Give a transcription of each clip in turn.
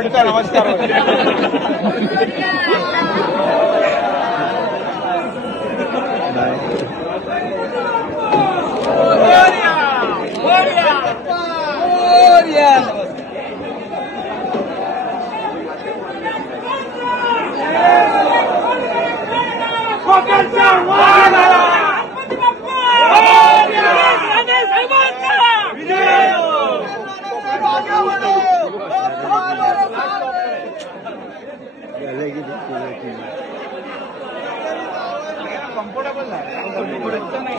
गणपती बाप्पा गणपती बाप्पा मंगल मूर्ती विजय झाले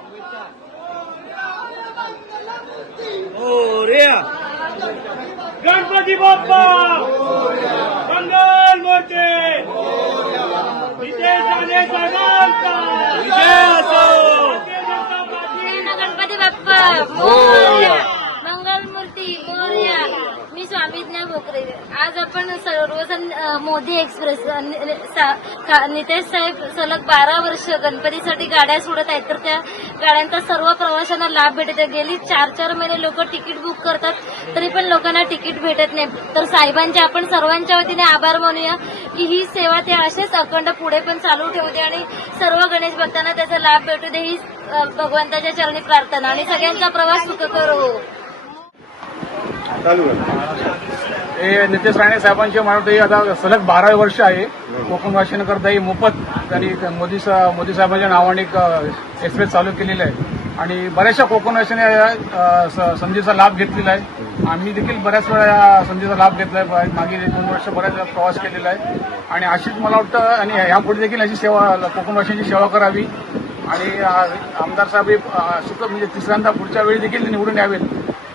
साहेबांचा भारतीय जनता पार्टी गणपती बाप्पा! मोरया आज आपण सर्वजण मोदी एक्सप्रेस नितेश साहेब सलग बारा वर्ष गणपतीसाठी गाड्या सोडत आहेत. तर त्या गाड्यांचा सर्व प्रवाशांना लाभ भेटत गेली चार चार महिने लोक तिकीट बुक करतात तरी पण लोकांना तिकीट भेटत नाही. तर साहेबांचे आपण सर्वांच्या वतीने आभार मानूया की ही सेवा ते असेच अखंड पुढे पण चालू ठेवू दे आणि सर्व गणेश भक्तांना त्याचा लाभ भेटू दे. ही भगवंताच्या चरणी प्रार्थना. आणि सगळ्यांचा प्रवास सुखकर हो. हे नितेश राणे साहेबांचे मला आता सलग बारा वर्ष आहे. कोकण वाशियांकरता ही मोफत त्यांनी मोदी सा- मोदी साहेबांच्या नावाने एक एक्सप्रेस चालू केलेलं आहे. आणि बऱ्याचशा कोकणवासीने या स- संधीचा लाभ घेतलेला आहे. आम्ही देखील बऱ्याच वेळा या संधीचा लाभ घेतला आहे मागील एक दोन वर्ष बऱ्याच वेळा प्रवास केलेला आहे. आणि अशीच मला वाटतं आणि यापुढे देखील अशी सेवा कोकणवासींची सेवा करावी. आणि आमदार साहेब हे, सुद्धा म्हणजे तिसऱ्यांदा पुढच्या वेळी देखील ते निवडून यावेत.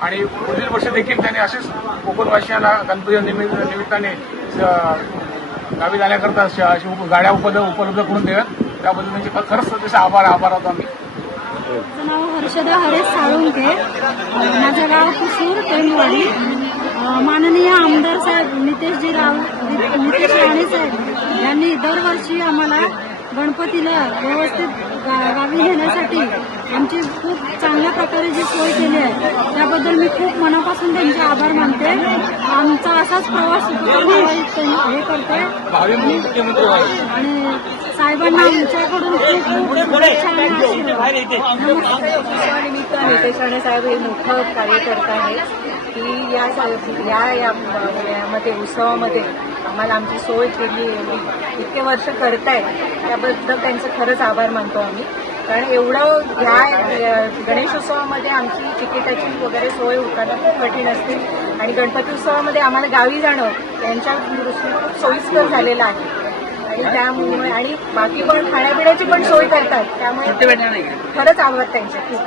आणि पुढील वर्ष देखील त्यांनी असेच कोकणवासियांना गणपती निमित्त निमित्ताने गावी जाण्याकरता श- अशी गाड्या उपलब्ध उपलब्ध करून देव्यात त्याबद्दल त्यांचे खरंच त्याचे आभार आभार होतो आम्ही. माझं नाव हर्षदा हरेश साळुंके. माझं गाव कुसूर टेंबवाडी माननीय आमदार साहेब नितेशजी राव नितेश राणे साहेब यांनी दरवर्षी आम्हाला गणपतीला व्यवस्थित गा- गावी नेण्यासाठी आमची खूप चांगल्या प्रकारे जी सोय केली आहे त्याबद्दल मी खूप मनापासून त्यांचे आभार मानते आमचा असाच प्रवास हे करते आणि साहेबांना आमच्याकडून खूप खूप शुभेच्छा आणि आशीर्वाद नमस्कार निमित्त नितेश राणे साहेब हे मोठं कार्य करत आहेत की या या यामध्ये उत्सवामध्ये आम्हाला आमची सोय केली एवढी इतके वर्ष करतायत त्याबद्दल त्यांचं खरंच आभार मानतो आम्ही. कारण एवढं ह्या गणेशोत्सवामध्ये आमची तिकिटाची वगैरे सोय होताना खूप कठीण असते. आणि गणपती उत्सवामध्ये आम्हाला गावी जाणं यांच्या दृष्टीने खूप सोयीस्कर झालेलं आहे. आणि त्यामुळे आणि बाकी पण खाण्यापिण्याची पण सोय करतात. त्यामुळे खरंच आभार त्यांचे खूप.